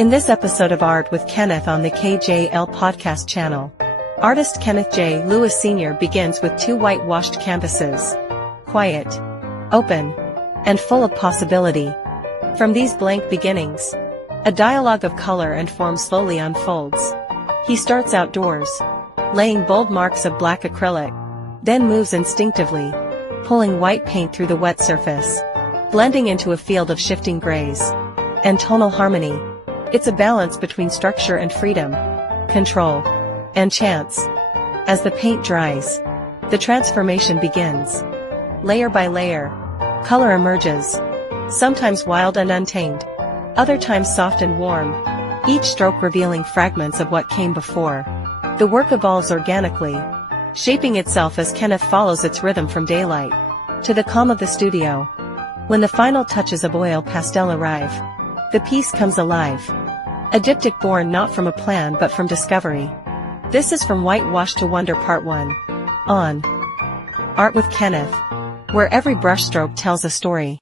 In this episode of Art with Kenneth on the KJL Podcast Channel, artist Kenneth J. Lewis Sr. begins with two whitewashed canvases. Quiet, open, and full of possibility. From these blank beginnings, a dialogue of color and form slowly unfolds. He starts outdoors, laying bold marks of black acrylic, then moves instinctively, pulling white paint through the wet surface, blending into a field of shifting grays and tonal harmony. It's a balance between structure and freedom, control and chance. As the paint dries, the transformation begins. Layer by layer, color emerges, sometimes wild and untamed, other times soft and warm, each stroke revealing fragments of what came before. The work evolves organically, shaping itself as Kenneth follows its rhythm from daylight to the calm of the studio. When the final touches of oil pastel arrive, the piece comes alive. A diptych born not from a plan but from discovery. This is From Whitewash to Wonder Part 1. On Art with Kenneth, where every brushstroke tells a story.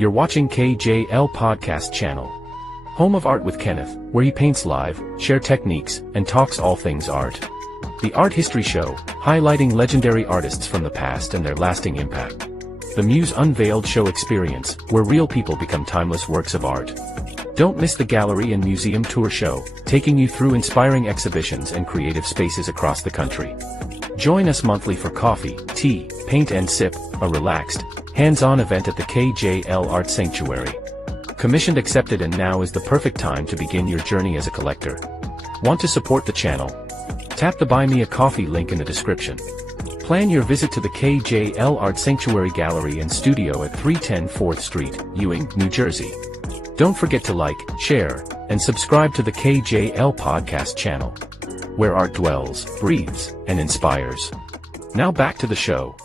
You're watching KJL Podcast Channel, home of Art with Kenneth, where he paints live, share techniques, and talks all things art. The Art History Show, highlighting legendary artists from the past and their lasting impact. The Muse Unveiled Show Experience, where real people become timeless works of art. Don't miss the Gallery and Museum Tour Show, taking you through inspiring exhibitions and creative spaces across the country. Join us monthly for coffee, tea, paint and sip, a relaxed, hands-on event at the KJL Art Sanctuary. Commissioned accepted, and now is the perfect time to begin your journey as a collector. Want to support the channel? Tap the Buy Me a Coffee link in the description. Plan your visit to the KJL Art Sanctuary Gallery and Studio at 310 4th Street, Ewing, New Jersey. Don't forget to like, share, and subscribe to the KJL Podcast Channel, where art dwells, breathes, and inspires. Now back to the show.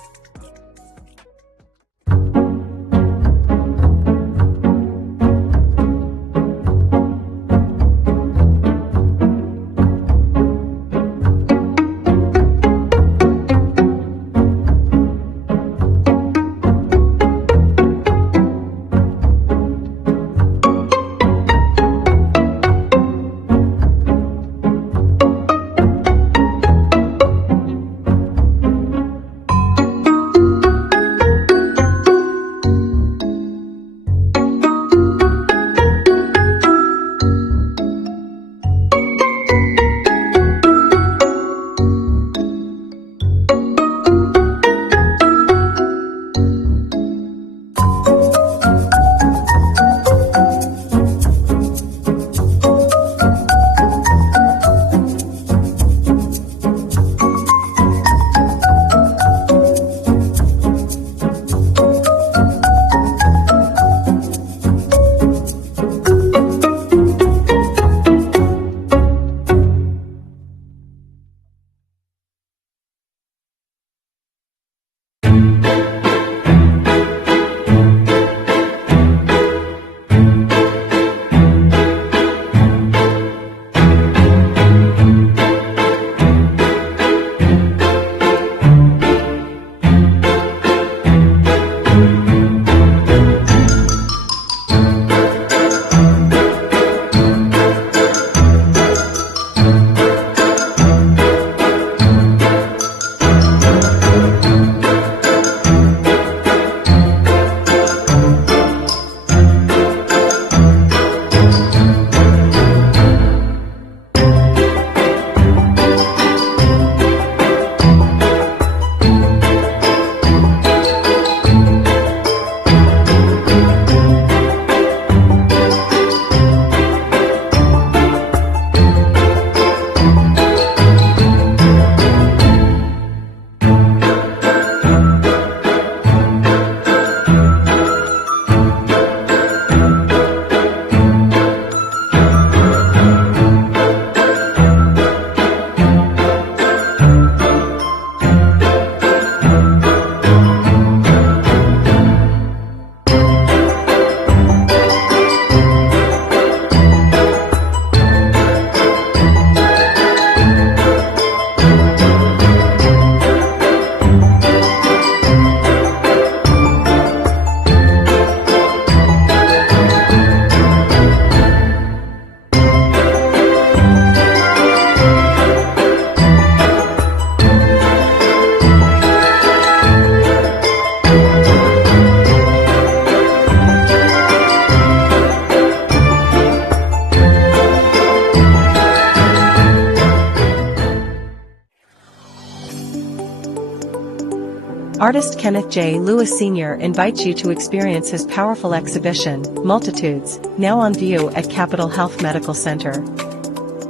Artist Kenneth J. Lewis Sr. invites you to experience his powerful exhibition, Multitudes, now on view at Capital Health Medical Center.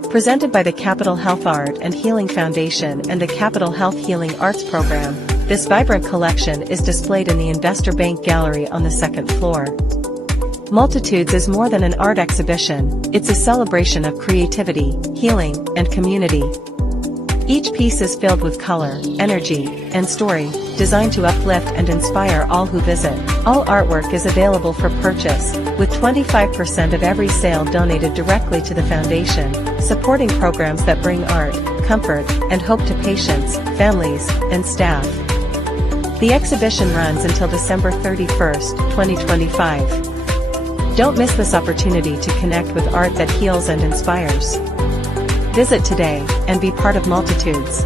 Presented by the Capital Health Art and Healing Foundation and the Capital Health Healing Arts Program, this vibrant collection is displayed in the Investor Bank Gallery on the second floor. Multitudes is more than an art exhibition, it's a celebration of creativity, healing, and community. Each piece is filled with color, energy, and story, designed to uplift and inspire all who visit. All artwork is available for purchase, with 25% of every sale donated directly to the foundation, supporting programs that bring art, comfort, and hope to patients, families, and staff. The exhibition runs until December 31st, 2025. Don't miss this opportunity to connect with art that heals and inspires. Visit today, and be part of multitudes.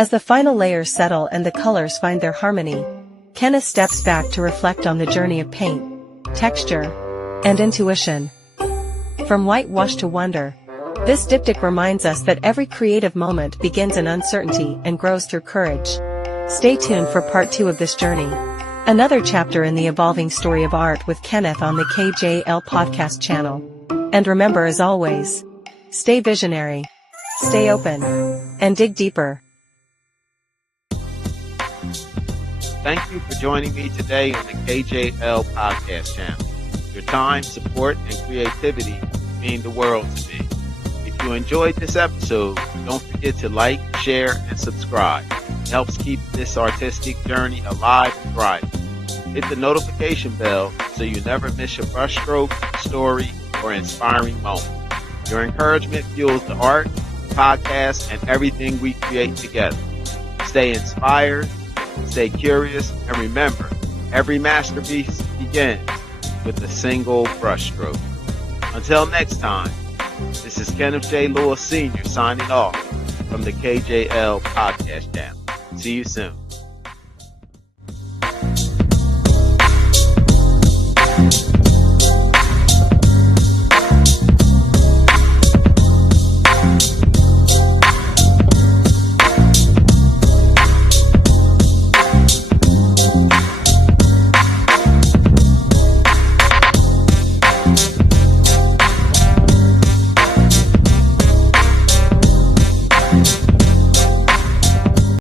As the final layers settle and the colors find their harmony, Kenneth steps back to reflect on the journey of paint, texture, and intuition. From whitewash to wonder, this diptych reminds us that every creative moment begins in uncertainty and grows through courage. Stay tuned for part 2 of this journey, another chapter in the evolving story of art with Kenneth on the KJL Podcast Channel. And remember, as always, stay visionary, stay open, and dig deeper. Thank you for joining me today on the KJL Podcast Channel. Your time, support, and creativity mean the world to me. If you enjoyed this episode, don't forget to like, share, and subscribe. It helps keep this artistic journey alive and thriving. Hit the notification bell so you never miss a brushstroke, story, or inspiring moment. Your encouragement fuels the art, podcast, and everything we create together. Stay inspired, stay curious, and remember, every masterpiece begins with a single brushstroke. Until next time, this is Kenneth J. Sr. signing off from the KJL Podcast Channel. See you soon.